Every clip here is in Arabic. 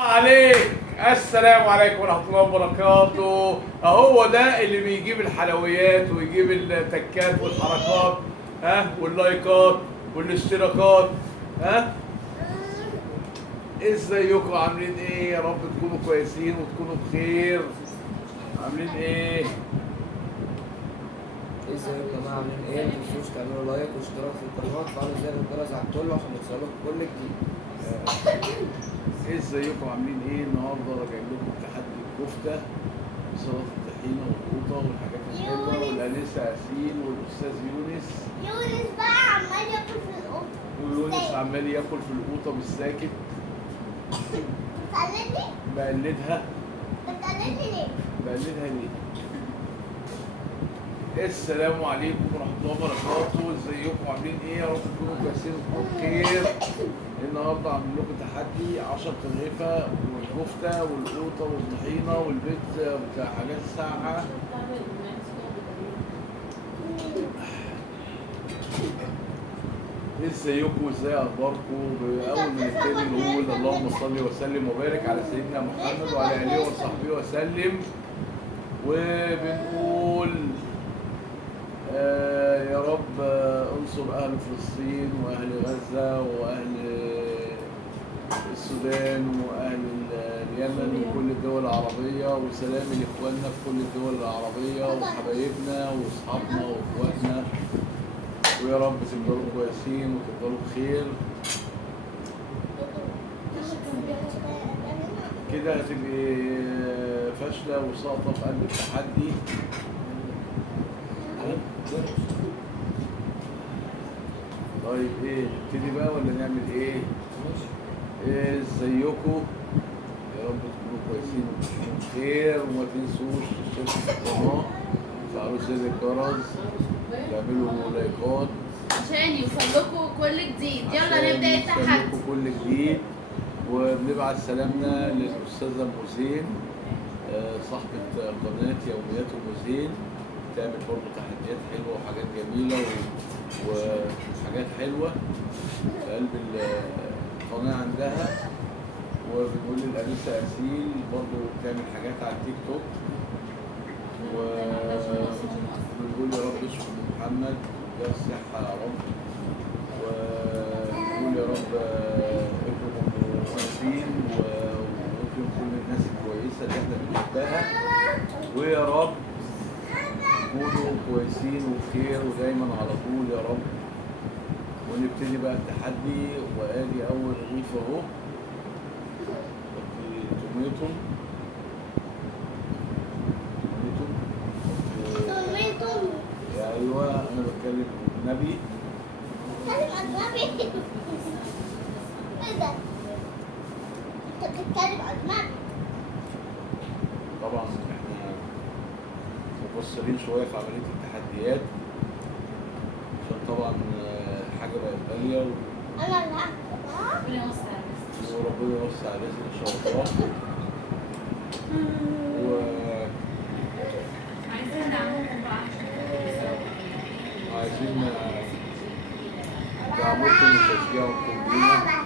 عليك. السلام عليكم ورحمة الله وبركاته. اهو ده اللي بيجيب الحلويات ويجيب التكات والحركات، واللايكات والاشتراكات. ازيكم عاملين ايه؟ يا رب تكونوا كويسين وتكونوا بخير. عاملين ايه؟ ازيكم يا جماعه؟ عاملين ايه؟ ما تنسوش تعملوا لايك واشتراك في القناه وتفعلوا زر الجرس على الكل عشان يوصلكم كل جديد. ازيكم عاملين ايه؟ النهارده راجعين لكم تحدي الكفته وسلطه الطحينه والقوطه والحاجات الحلوه والانسه ياسين والاستاذ يونس. يونس بقى عمال ياكل في القطة. ويونس عمال ياكل في القوطه بالساكت. بتقلدني؟ بقلدها. بتقلدني ليه؟ بقلدها ليه؟ السلام عليكم ورحمه الله وبركاته. ازيكم عاملين ايه؟ يا رب تكونوا كويسين وتكونوا بخير. النهارده عامل لكم تحدي 10 ترغيفه والكفته والقوطه والطحينه والبيت بتاع حاجات ساقعه. ازيكم وازاي اخباركم؟ اول ما نبتدي نقول اللهم صل وسلم وبارك على سيدنا محمد وعلى اله وصحبه وسلم. وبنقول يا رب انصر اهل فلسطين واهل غزه واهل السودان واهل اليمن وكل الدول العربيه، وسلام لاخواننا في كل الدول العربيه وحبايبنا واصحابنا واخواتنا، ويا رب تفضلوا كويسين وتفضلوا بخير. كده هتبقي فاشله وساقطه في قلب التحدي. طيب ايه نبتدي بقى ولا نعمل ايه؟ ازيكم؟ يا رب تكونوا كويسين وتكونوا بخير، وما تنسوش تشتركوا في القناه وتفعلوا زر الجرس وتعملوا لايكات عشان يوصلكوا كل جديد. يلا نبدأ التحدي. يوصلكوا كل جديد. وبنبعت سلامنا للاستاذه ام زين، صاحبه قناه يوميات ام زين، بتعمل برضه تحديات حلوه وحاجات جميله وحاجات حلوه في قلب القناه عندها. وبنقول للانسه اسيل برضه بتعمل حاجات على التيك توك. وبنقول يا رب اشفي محمد ويا الصحه يا رب. ونقول يا رب اكرم المؤمنين واكرم كل الناس الكويسه اللي احنا بنحبها، ويا رب تكونوا كويسين وبخير ودايما على طول يا رب. ونبتدي بقى التحدي. وادي اول رغيف اهو، توميتو توميتو. ايوه انا بتكلم نبي. بتتكلم أجنبي؟ إيه ده؟ أنت بتتكلم أجنبي؟ طبعا احنا مقصرين شويه في عمليه التحديات عشان طبعا الحاجه بقت غاليه أنا اللي هكتب ها؟ وربنا يوسع رزقنا ان شاء الله. عايزين ندعمكم بقى. وعايزين دعمكم وتشجيعكم لينا.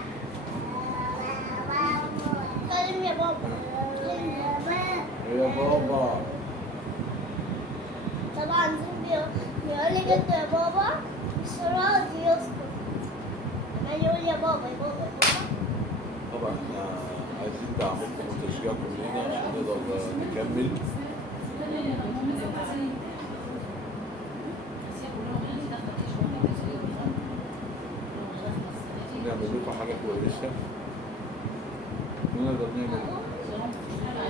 كلم يا بابا. يا بابا طبعا زين بيقول لي جد يا بابا مش راضي يسكت. عمال يقول يا بابا يا بابا يا بابا. طبعا احنا عايزين دعمكم وتشجيعكم لينا عشان نقدر نكمل. نعمل لكم حاجة كويسة ونقدر نعمل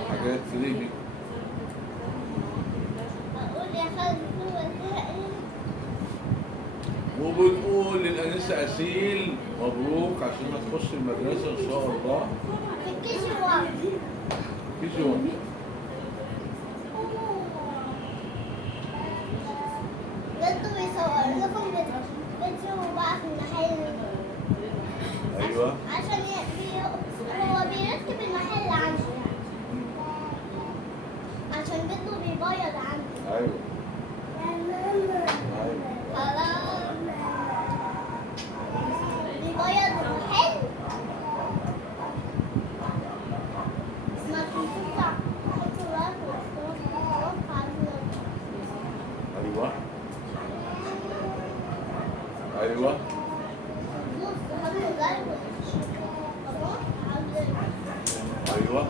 حاجات تليق. أقول يا خالد وبنقول للأنسة أسيل مبروك عشان هتخش المدرسة إن شاء الله في الكيجي 1. في جون. جدو بيصور لكم فيديو بقى في المحل. أيوه عشان هو بيرتب المحل عنده يعني. عشان جدو بيبيض عنده. أيوه أيوه خلاص. بيبيض المحل ايوه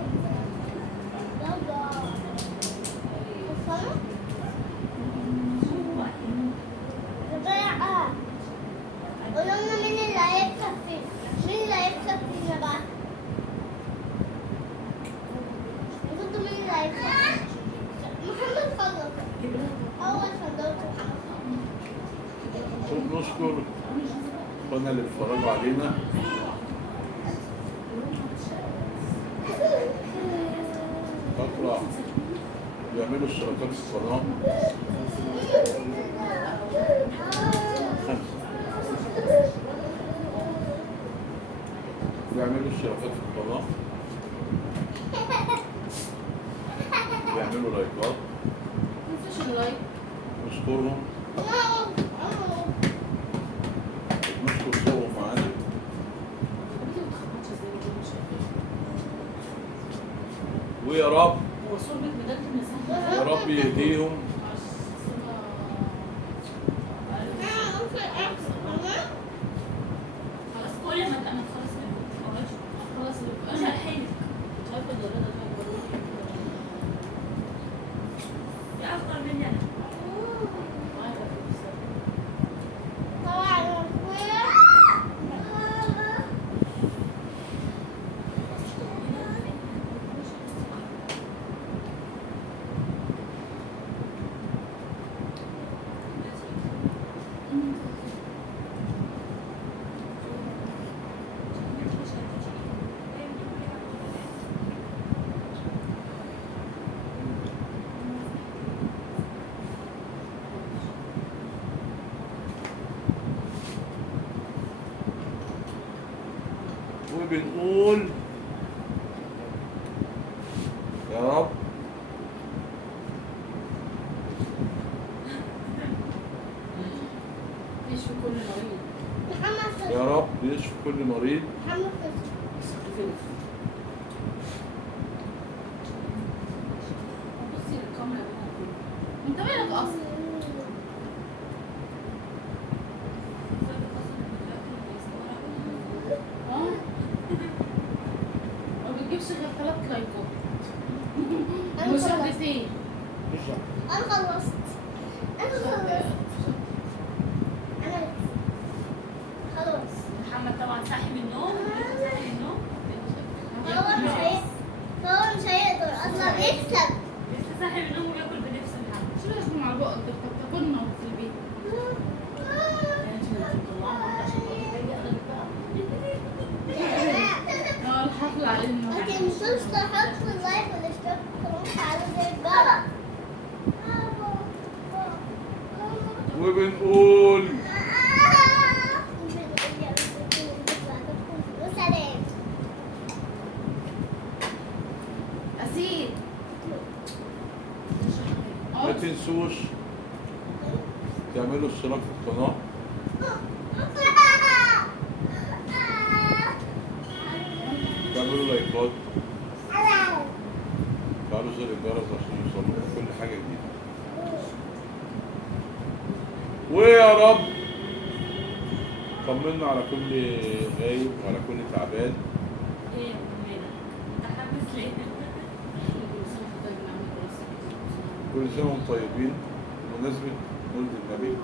يلا وصلنا؟ ربيع قولوا لنا مين اللي هيكسب فينا؟ مين اللي هيكسب فينا بقى؟ انتوا مين اللي هيكسب؟ محمد خلص أول صندوق. نشكر اخوانا اللي بيتفرجوا علينا. فترة بيعملوا اشتراكات في القناة 5 بيعملوا اشتراكات في القناة، بيعملوا لايكات، مفيش اللايك. نشكرهم نشكر صورهم معانا. ويا رب هو صورة بجد مسافة. يا رب يهديهم خلاص كل ما تأمن خلاص منه خلاص أنا هحلك مش عارفة الولادة ده يا أفضل مني أنا وبنقول يا رب مفيش في كل مريض. محمد يا رب يشفي كل مريض. محمد بصي للكاميرا انت مالك اصلا؟ اه ما بتجيبش غير 3 لايكات مشاهدتين. أنا خلصت. أنا خلاص. محمد طبعا صاحي من النوم صاحي من النوم هو مش هيقدر أصلا يكسب. لسه صاحي من النوم وياكل بنفسه محمد شو لازم مع البقر ده بتاكلنا في البيت. اه الحفل علينا. ما تنسوش تحطوا اللايك والاشتراك في القناة وتفعلوا زر الجرس. وبنقول وسلام. أسيد. ما تنسوش تعملوا اشتراك في القناة، تعملوا لايكات، تعالوا زر الجرس عشان يوصلوا كل حاجة جديدة. ويا رب طمنا على كل غايب وعلى كل تعبان. ايه يا أمنا متحمس ليه كل سنة وانتم طيبين بمناسبة مولد النبي،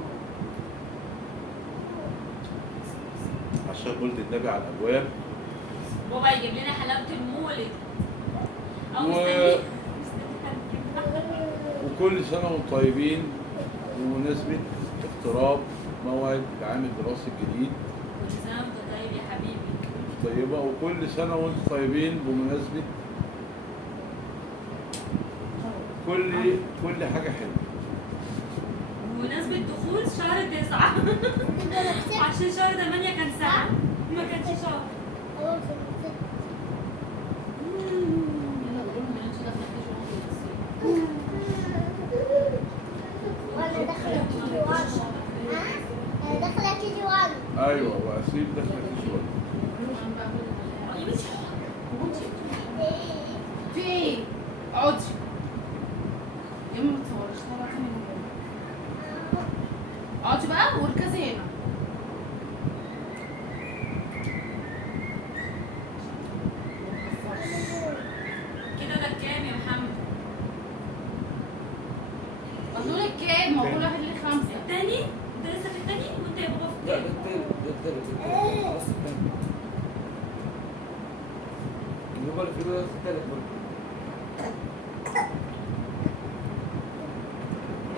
عشان مولد النبي على الأبواب. بابا يجيب لنا حلاوة المولد أو و- مستني وكل سنة وانتم طيبين بمناسبة اقتراب موعد العام الدراسي الجديد. كل سنة وأنت طيب يا حبيبي طيبة، وكل سنة وانتم طيبين بمناسبة كل حاجة حلوة. بمناسبة دخول شهر 9 عشان شهر 8 كان سنة ما كانش شهر وانا داخله كيجي 1. انا داخله كيجي 1. أيوة، وأسيب دخلت شوية. في ايه؟ اقعدي. يا اما ما تصورش طبعا تاني مرة. اقعدي بقى واركزي هنا. الجزء الثالث برضه.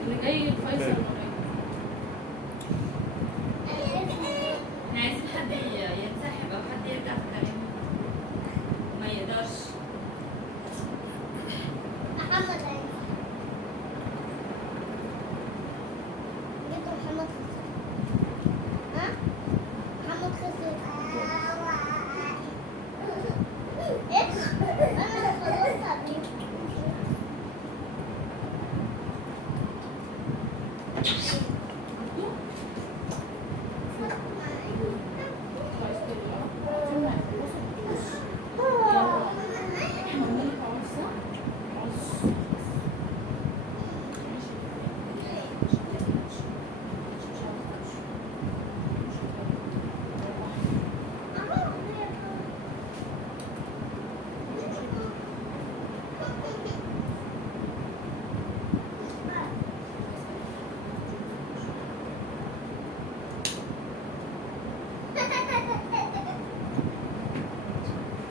اللي جاي فيصل قريب. احنا عايزين حد ينسحب او حد يرجع في كلامه ما يقدرش. محمد عيد. جبت محمد خسر. ها؟ محمد خسر. ايه؟ انا خلصت قبليه.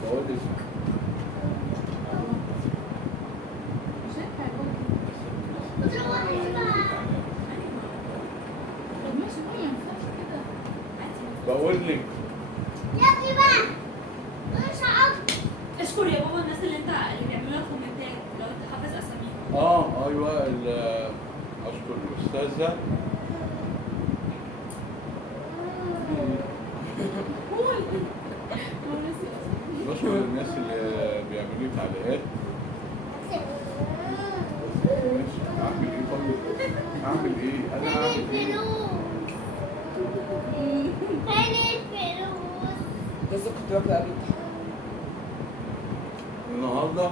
بقول لك مش هينفع يقول طب ماشي هو ما ينفعش كده. بقول لك يا ابني بقى. انا مش هقعد. اشكر يا بابا الناس اللي بيعملوا لك كومنتات لو انت حافظ اساميهم. ايوه اشكر الاستاذه هو نسي أصلاً. بشكر الناس اللي بيعملوا لي تعليقات. ماشي اعمل ايه طيب؟ اعمل ايه؟ انا فين اعمل ايه؟ الفلوس؟ فين الفلوس؟ لسه كنت واكل قبل الامتحان. النهارده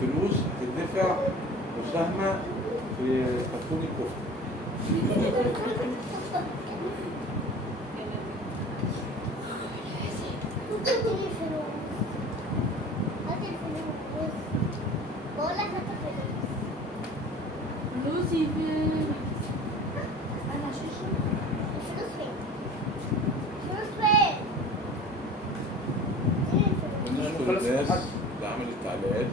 فلوس هتدفع مساهمه في كرتون الكفته. اديني فلوس. هات الفلوس. بقول لك هات الفلوس. لوسي فين؟ انا شوشو. الفلوس فين؟ الفلوس فين؟ اديني الفلوس. بنشكر الناس اللي عملت تعليقات.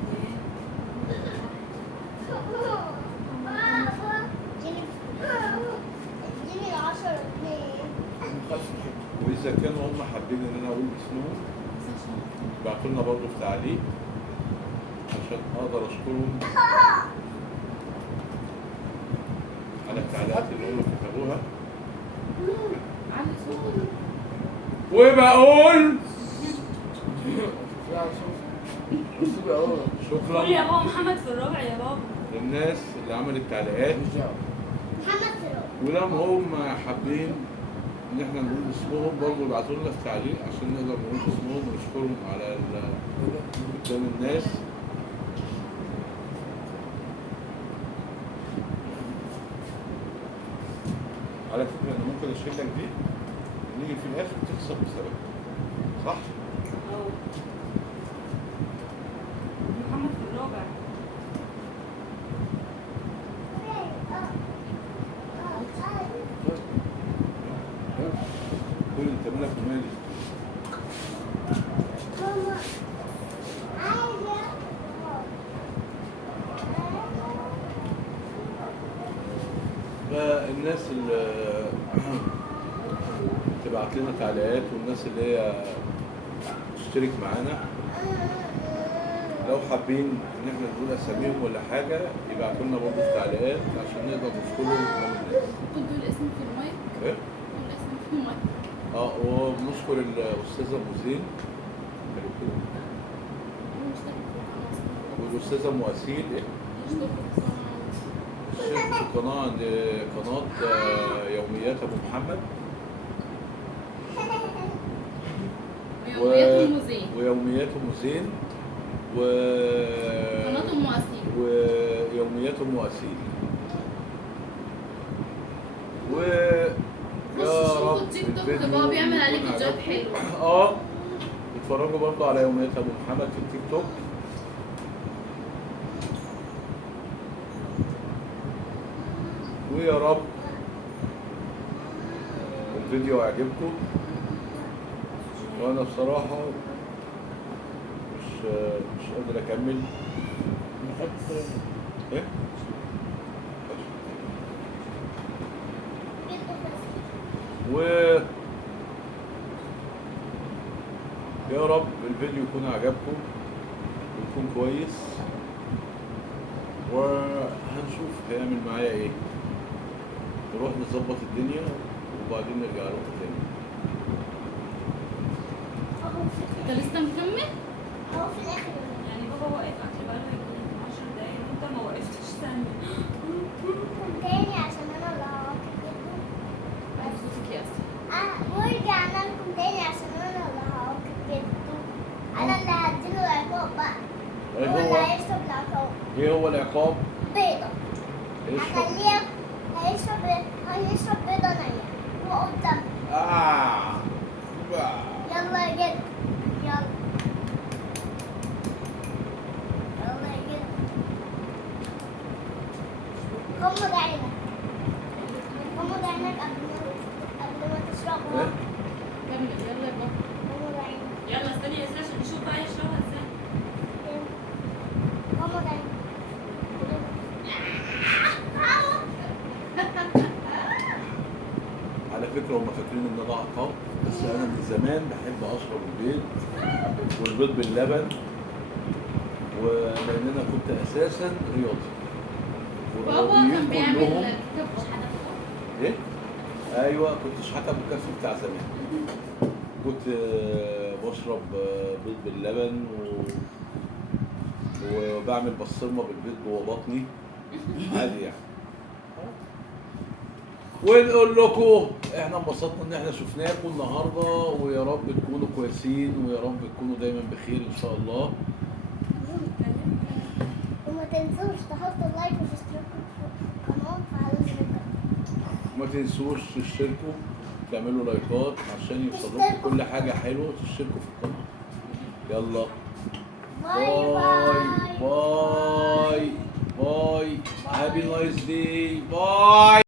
اديني الفلوس. اديني 10 جنيه. خلص الحته. واذا كانوا هم حابين ان انا اقول اسمهم بعتوا لنا برضه في تعليق عشان اقدر اشكرهم على التعليقات اللي هم كتبوها. علي صوتك. وبقول لا شوف. بص بقى اهو. قول يا شكرا بابا محمد في الرابع يا بابا. للناس اللي عملت تعليقات، مش دعوه. محمد سلام. ولما هم حابين ان احنا نقول اسمهم برضه يبعتوا لنا في تعليق عشان نقدر نقول اسمهم ونشكرهم على قدام الناس. على فكره انا ممكن اشيل لك دي ونيجي في الاخر تخسر بسبب صح؟ أو. محمد في الرابع. قول انت مالك ومالي. ماما عايزة. فالناس اللي تبعت لنا تعليقات والناس اللي هي تشترك معانا لو حابين ان احنا نقول اساميهم ولا حاجه يبعتوا لنا برضه في تعليقات عشان نقدر نذكرهم قدام الناس. تقول الاسم في المايك. ايه؟ تقول الاسم في المايك. وبنشكر الاستاذه ابو زين هو مشترك في القناة أصلاً. والاستاذه مواسيل مشترك في القناة. الشيخ في القناه عند قناه يوميات ابو محمد ويوميات أم زين. ويوميات ام زين قناة أم أسيل. ويوميات ام اسيل خشوا شوفوا رب التيك توك الفيديو بقى بيعمل عليه يكون فيديوهات عجبكم. حلوة. اتفرجوا برضه على يوميات ابو محمد في التيك توك. ويا رب الفيديو يعجبكم. وانا بصراحه مش مش قادر اكمل. نحط ايه؟ و يا رب الفيديو يكون عجبكم ويكون كويس، وهنشوف هيعمل معايا ايه. نروح نظبط الدنيا وبعدين نرجع لكم تاني. انت لسه مكمل؟ اهو في الاخر يعني بابا واقف اكل بقاله يمكن 10 دقايق وانت ما وقفتش ثانية. تاني عشان انا اللي هواكب جدا. عايز صوتك يا اسطى. ورجعنا لكم تاني عشان انا اللي هواكب جدا. انا اللي هديله العقاب بقى. ايه هو اللي هو؟ هيشرب العقاب. ايه هو العقاب؟ بيضة. اشرب. هخليه هيشرب بيضة نية وقدام. يلا يا جد. يلا. يلا يا جد. غمض عينك. غمض عينك قبل ما تشربها. ايه؟ كمل يلا يا بابا. غمض عينك. يلا استني يا سيدي عشان نشوف بقى يشربها ازاي. غمض عينك. على فكرة هم فاكرين ان ده عقاب، بس انا من زمان بحب اشرب البيض والبيض باللبن، ولان انا كنت اساسا رياضي. بابا كان والرياضيين بيعمل كلهم كبش ايه؟ ايوه كنت شحاته ابو كف بتاع زمان. كنت بشرب بيض باللبن وبعمل بسطرمه بالبيض جوه بطني عادي يعني. ونقول لكم احنا انبسطنا ان احنا شفناكم النهارده، ويا رب تكونوا كويسين، ويا رب تكونوا دايما بخير ان شاء الله. وما تنسوش تحطوا لايك وتشتركوا في القناة وتفعلوا زر الجرس. وما تنسوش تشتركوا، تعملوا لايكات عشان يوصلكم تشتركوا. كل حاجه حلوه. تشتركوا في القناه. يلا باي باي. باي باي. هابي نايس داي. باي.